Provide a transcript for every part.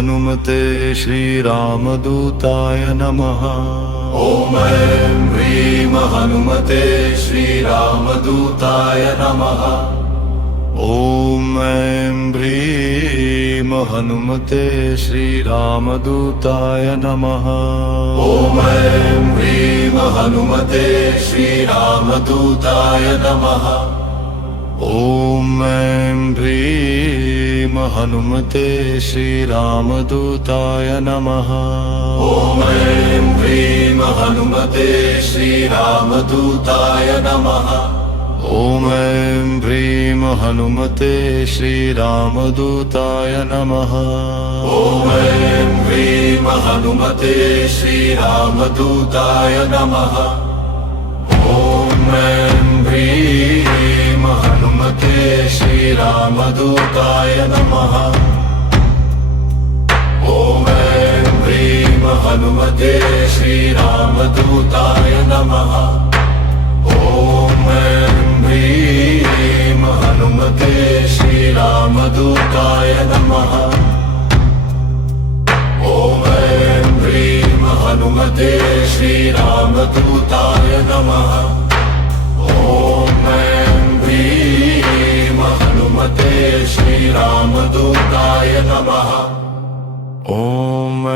हनुमते श्रीरामदूताय नमः। ॐ ऐं ह्रीं हनुमते श्रीरामदूताय नमः। ॐ ऐं ह्रीं हनुमते श्रीरामदूताय नमः। ॐ ऐं ह्रीं हनुमते श्रीरामदूताय नमः। ॐ ऐं ह्रीं हनुमते श्रीरामदूताय नमः। ॐ ऐं ह्रीं हनुमते श्रीरामदूताय नमः। ॐ ऐं ह्रीं हनुमते श्रीरामदूताय नमः। ॐ ऐं ह्रीं हनुमते श्रीरामदूताय नमः। ॐ ऐं ह्रीं हनुमते श्रीरामदूताय नमः। ॐ ऐं ह्रीं हनुमते श्रीरामदूताय नमः। ॐ ऐं ह्रीं हनुमते श्रीरामदूताय नमः। ॐ ऐं ह्रीं हनुमते श्रीरामदूताय नमः। ॐ ऐं ह्रीं हनुमते श्रीरामदूताय नमः। ॐ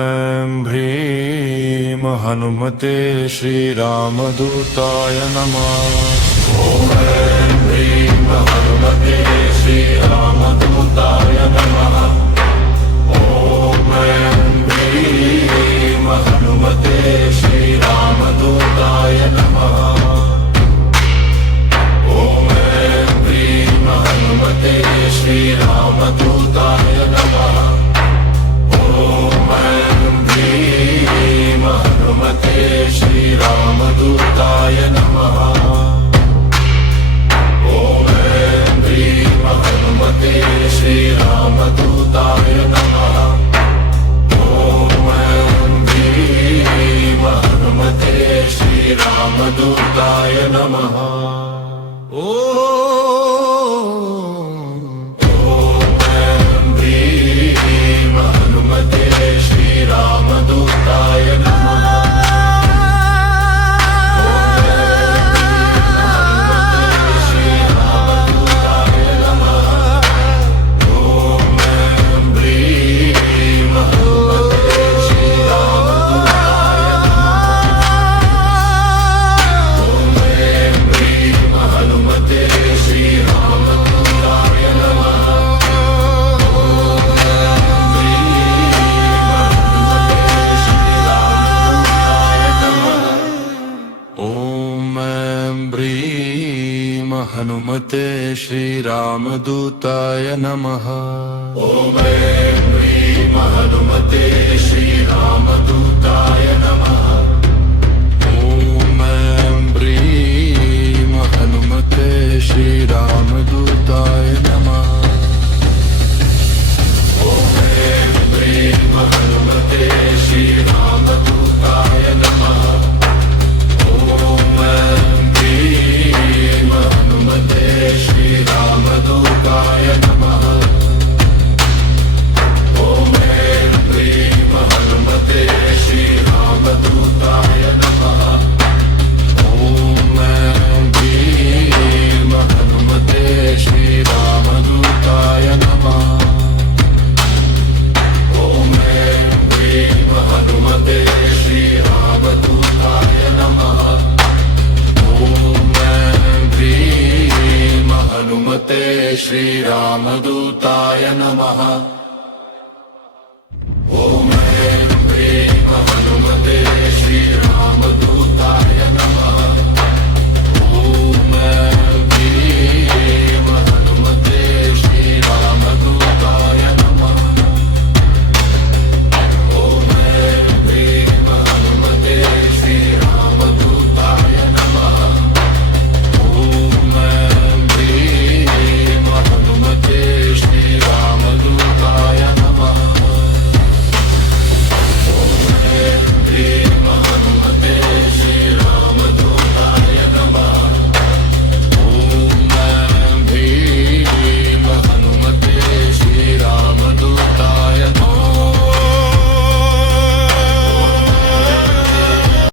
ऐं ह्रीं हनुमते श्रीरामदूताय नमः। ॐ ऐं ह्रीं हनुमते श्रीरामदूताय नमः। ॐ ऐं ह्रीं हनुमते श्रीरामदूताय नमः। ॐ ऐं ह्रीं हनुमते श्रीरामदूताय नमः। ॐ ऐं ह्रीं हनुमते श्रीरामदूताय नमः। ॐ ऐं ह्रीं हनुमते श्रीरामदूताय नमः। ॐ ऐं ह्रीं हनुमते श्रीरामदूताय नमः। हनुमते श्रीरामदूताय नमः। ॐ ऐं ह्रीं हनुमते श्रीरामदूताय नमः। ॐ ऐं ह्रीं हनुमते श्रीरामदूताय नमः। ॐ ऐं ह्रीं हनुमते श्रीरामदूताय नमः। ॐ ऐं ह्रीं हनुमते श्रीरामदूताय नमः। ॐ ऐं ह्रीं हनुमते श्रीरामदूताय नमः। ॐ ऐं ह्रीं हनुमते श्रीरामदूताय नमः। ॐ ऐं ह्रीं हनुमते श्रीरामदूताय नमः। ॐ ऐं ह्रीं हनुमते श्रीरामदूताय नमः।